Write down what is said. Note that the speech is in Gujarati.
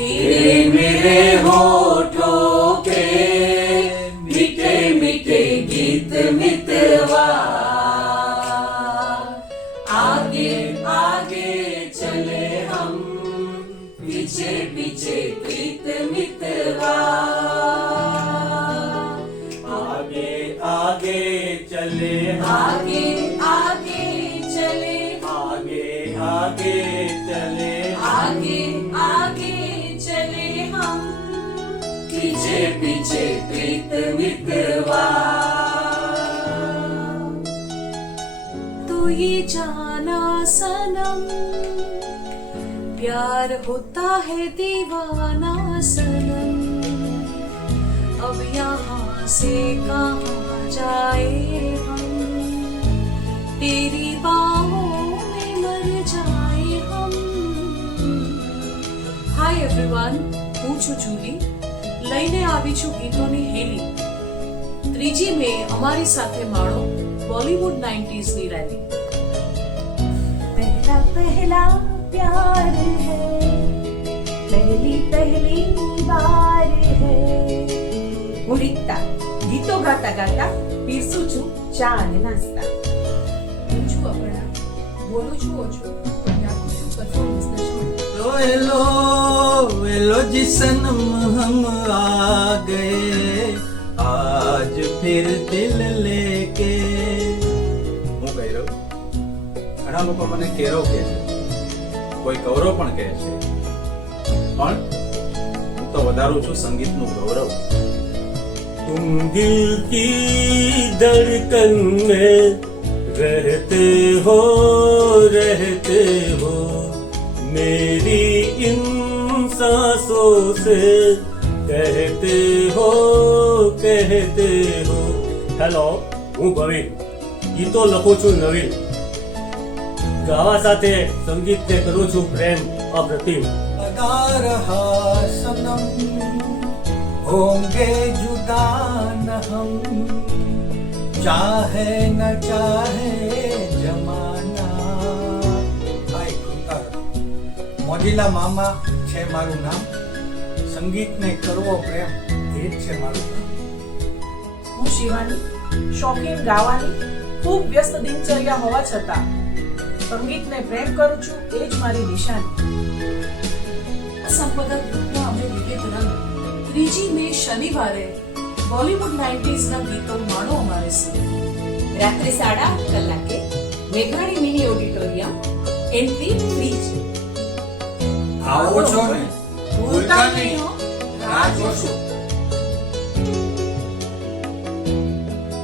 तेरे मेरे होठों के मीठे मीठे गीत मितवा आगे आगे चले हम पीछे पीछे प्रीत मितवा आगे आगे चले आगे आगे चले आगे आगे चले आगे आगे चले हम पीछे पीछे प्रीत मितवा तू ये जाना सनम प्यार होता है दीवाना सनम अब यहाँ से कहाँ जाए हम तेरी बाहों में मर जाए हम। हाय एवरीवन, હું છું જૂલી, લઈને આવી છું ગીતોની હેલી। ત્રીજી મે અમારી સાથે માણો બોલિવૂડ 90s ની રેલી। पहला पहला प्यार है, पहली पहली बार है। હું રીતા ગીતો ગાતા ગાતા પીરસું છું ચા અને નાસ્તા। હું છું અપર્ણા, બોલું છું ઓછું પણ યાદ છું પરફોર્મન્સના શો। लो हेलो हेलो जी सनम हम आ गए आज फिर दिल लेके। હું કહી રહ્યો, ઘણા લોકો મને કેરો કહે છે, કોઈ કૌરવ પણ કહે છે, પણ હું તો વધારું છું સંગીતનું ગૌરવ। तुम दिल की धड़कन में रहते हो मेरी इन सांसों से कहते हो। હેલો, હું ભવિન, ગીતો લખું છું નવીન, ગાવા સાથે સંગીતને કરું છું પ્રેમ અપ્રતિમ। लगा रहा सनम होंगे जुदा न हम चाहे न चाहे जमाना। हाय खुंकार મોજીલા મામા છે મારું નામ, સંગીતને કરવો પ્રેમ એ જ છે મારું નામ। હું શિવાની, શોખીન ગાવાની, ખૂબ વ્યસ્ત દિનચર્યા હોવા છતાં સંગીતને પ્રેમ કરું છું એ જ મારી નિશાની। સંપદા ગ્રુપના અમે વિવિધ રંગ। ત્રીજી મે શનિવારે બોલિવૂડ 90s ના ગીતો માણો અમારે સંગ। રાત્રે 8:30 કલાકે મેઘાણી મિની ઓડિટોરિયમ, એન્ટ્રી ફ્રી છે। આવો છો ને, ભૂલતા નહીં હો, રાહ જોશું।